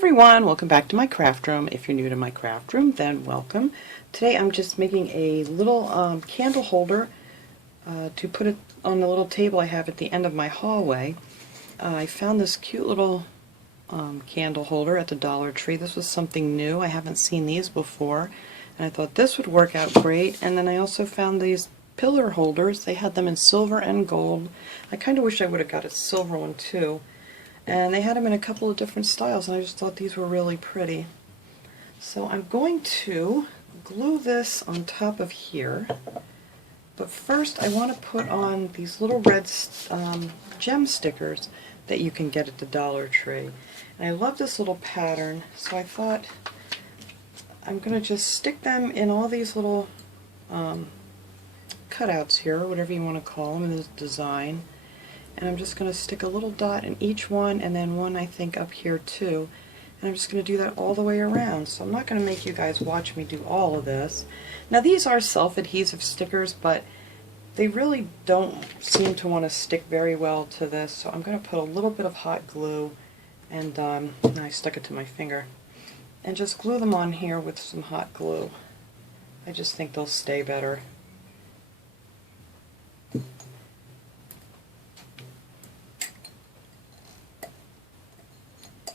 everyone, welcome back to my craft room. If you're new to my craft room, then welcome. Today I'm just making a little candle holder to put it on the little table I have at the end of my hallway. I found this cute little candle holder at the Dollar Tree. This was something new. I haven't seen these before, and I thought this would work out great. And then I also found these pillar holders. They had them in silver and gold. I kind of wish I would have got a silver one too. And they had them in a couple of different styles, and I just thought these were really pretty. So I'm going to glue this on top of here, but first I want to put on these little red gem stickers that you can get at the Dollar Tree. And I love this little pattern, so I thought I'm going to just stick them in all these little cutouts here, or whatever you want to call them in this design. And I'm just going to stick a little dot in each one, and then one I think up here too. And I'm just going to do that all the way around. So I'm not going to make you guys watch me do all of this. Now these are self-adhesive stickers, but they really don't seem to want to stick very well to this. So I'm going to put a little bit of hot glue, and I stuck it to my finger, and just glue them on here with some hot glue. I just think they'll stay better.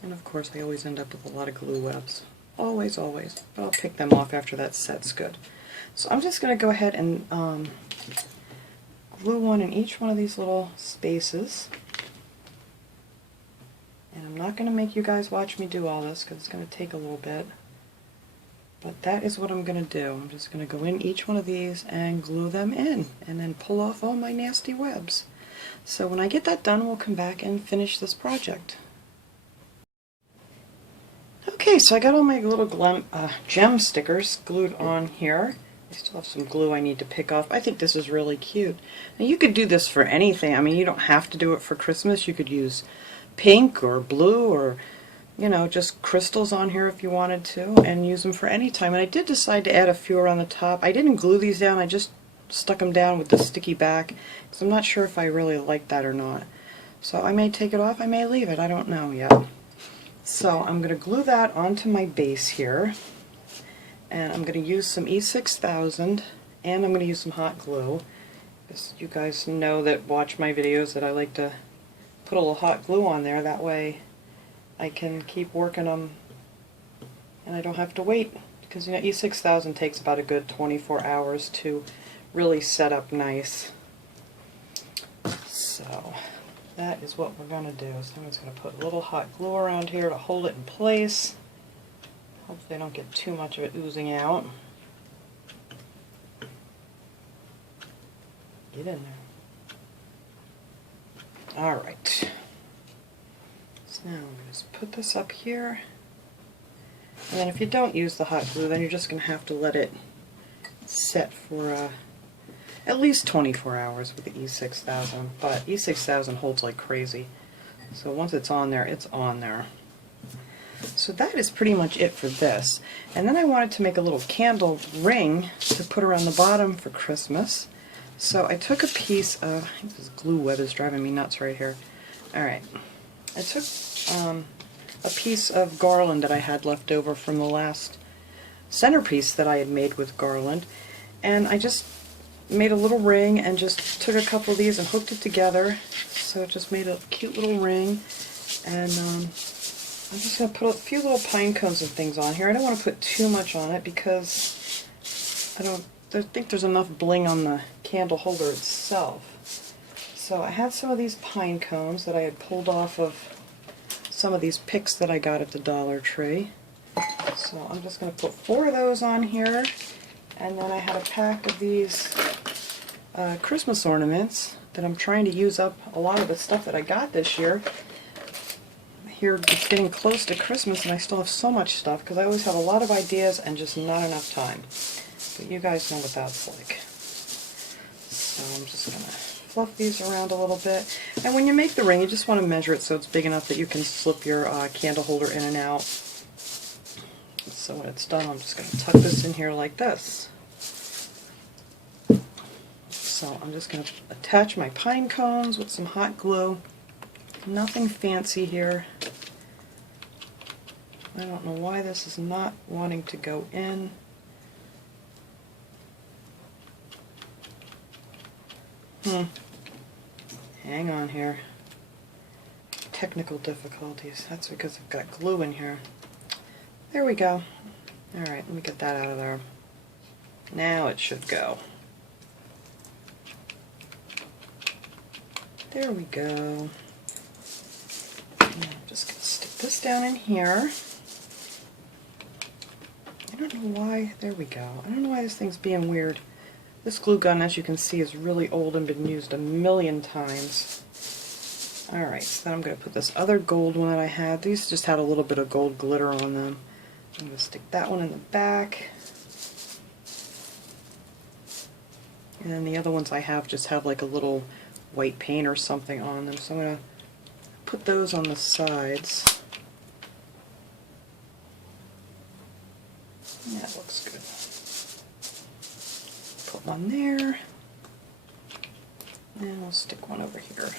And of course I always end up with a lot of glue webs. Always, always. But I'll pick them off after that set's good. So I'm just going to go ahead and glue one in each one of these little spaces. And I'm not going to make you guys watch me do all this because it's going to take a little bit. But that is what I'm going to do. I'm just going to go in each one of these and glue them in, and then pull off all my nasty webs. So when I get that done, we'll come back and finish this project. Okay, so I got all my little gem stickers glued on here. I still have some glue I need to pick off. I think this is really cute. Now you could do this for anything. I mean, you don't have to do it for Christmas. You could use pink or blue, or you know, just crystals on here if you wanted to, and use them for any time. And I did decide to add a few around the top. I didn't glue these down, I just stuck them down with the sticky back, because I'm not sure if I really like that or not. So I may take it off, I may leave it, I don't know yet. So I'm going to glue that onto my base here, and I'm going to use some E6000, and I'm going to use some hot glue. Because you guys know that watch my videos that I like to put a little hot glue on there, that way I can keep working them and I don't have to wait. Because you know, E6000 takes about a good 24 hours to really set up nice. So that is what we're going to do. So I'm just going to put a little hot glue around here to hold it in place. Hopefully I don't get too much of it oozing out. Get in there. Alright. So now I'm going to just put this up here. And then if you don't use the hot glue, then you're just going to have to let it set for at least 24 hours with the E6000, but E6000 holds like crazy. So once it's on there, it's on there. So that is pretty much it for this. And then I wanted to make a little candle ring to put around the bottom for Christmas. So I took a piece of, I think this glue web is driving me nuts right here. Alright, I took a piece of garland that I had left over from the last centerpiece that I had made with garland, and I just made a little ring and just took a couple of these and hooked it together. So it just made a cute little ring, and I'm just going to put a few little pine cones and things on here. I don't want to put too much on it because I think there's enough bling on the candle holder itself. So I had some of these pine cones that I had pulled off of some of these picks that I got at the Dollar Tree. So I'm just going to put 4 of those on here. And then I had a pack of these Christmas ornaments that I'm trying to use up a lot of the stuff that I got this year. Here it's getting close to Christmas and I still have so much stuff because I always have a lot of ideas and just not enough time. But you guys know what that's like. So I'm just going to fluff these around a little bit. And when you make the ring, you just want to measure it so it's big enough that you can slip your candle holder in and out. So when it's done, I'm just going to tuck this in here like this. So I'm just going to attach my pine cones with some hot glue. Nothing fancy here. I don't know why this is not wanting to go in. Hang on here. Technical difficulties. That's because I've got glue in here. There we go. Alright, let me get that out of there. Now it should go. There we go. Now I'm just going to stick this down in here. I don't know why. There we go. I don't know why this thing's being weird. This glue gun, as you can see, is really old and been used a million times. Alright, so then I'm going to put this other gold one that I had. These just had a little bit of gold glitter on them. I'm going to stick that one in the back. And then the other ones I have just have like a little white paint or something on them. So I'm going to put those on the sides. That looks good. Put one there. And we'll stick one over here.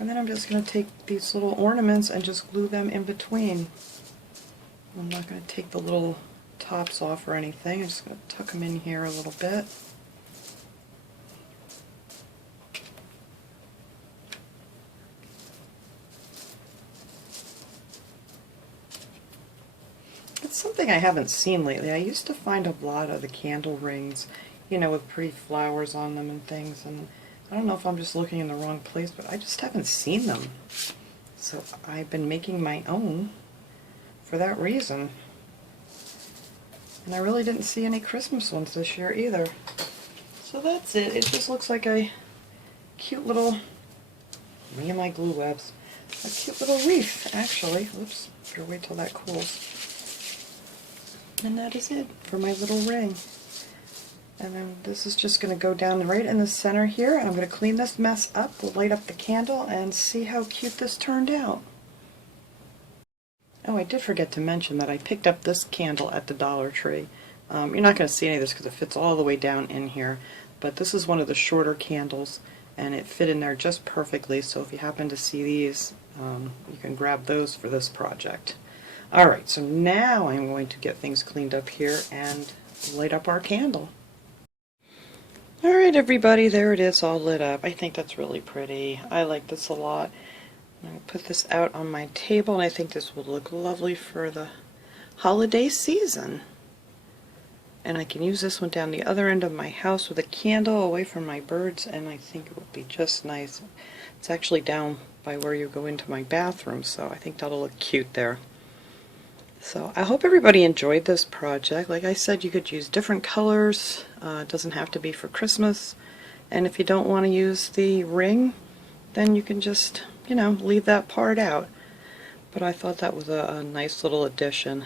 And then I'm just going to take these little ornaments and just glue them in between. I'm not going to take the little tops off or anything. I'm just going to tuck them in here a little bit. It's something I haven't seen lately. I used to find a lot of the candle rings, you know, with pretty flowers on them and things, and I don't know if I'm just looking in the wrong place, but I just haven't seen them. So I've been making my own for that reason. And I really didn't see any Christmas ones this year either. So that's it. It just looks like a cute little, me and my glue webs, a cute little wreath, actually. Whoops, better wait till that cools. And that is it for my little ring. And then this is just going to go down right in the center here, and I'm going to clean this mess up, we'll light up the candle, and see how cute this turned out. Oh, I did forget to mention that I picked up this candle at the Dollar Tree. You're not going to see any of this because it fits all the way down in here, but this is one of the shorter candles, and it fit in there just perfectly, so if you happen to see these, you can grab those for this project. Alright, so now I'm going to get things cleaned up here and light up our candle. Alright everybody, there it is all lit up. I think that's really pretty. I like this a lot. I'm going to put this out on my table, and I think this will look lovely for the holiday season. And I can use this one down the other end of my house with a candle away from my birds, and I think it will be just nice. It's actually down by where you go into my bathroom, so I think that'll look cute there. So I hope everybody enjoyed this project. Like I said, you could use different colors. It doesn't have to be for Christmas. And if you don't want to use the ring, then you can just, you know, leave that part out. But I thought that was a nice little addition.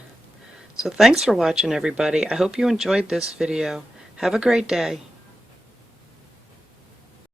So thanks for watching everybody. I hope you enjoyed this video. Have a great day.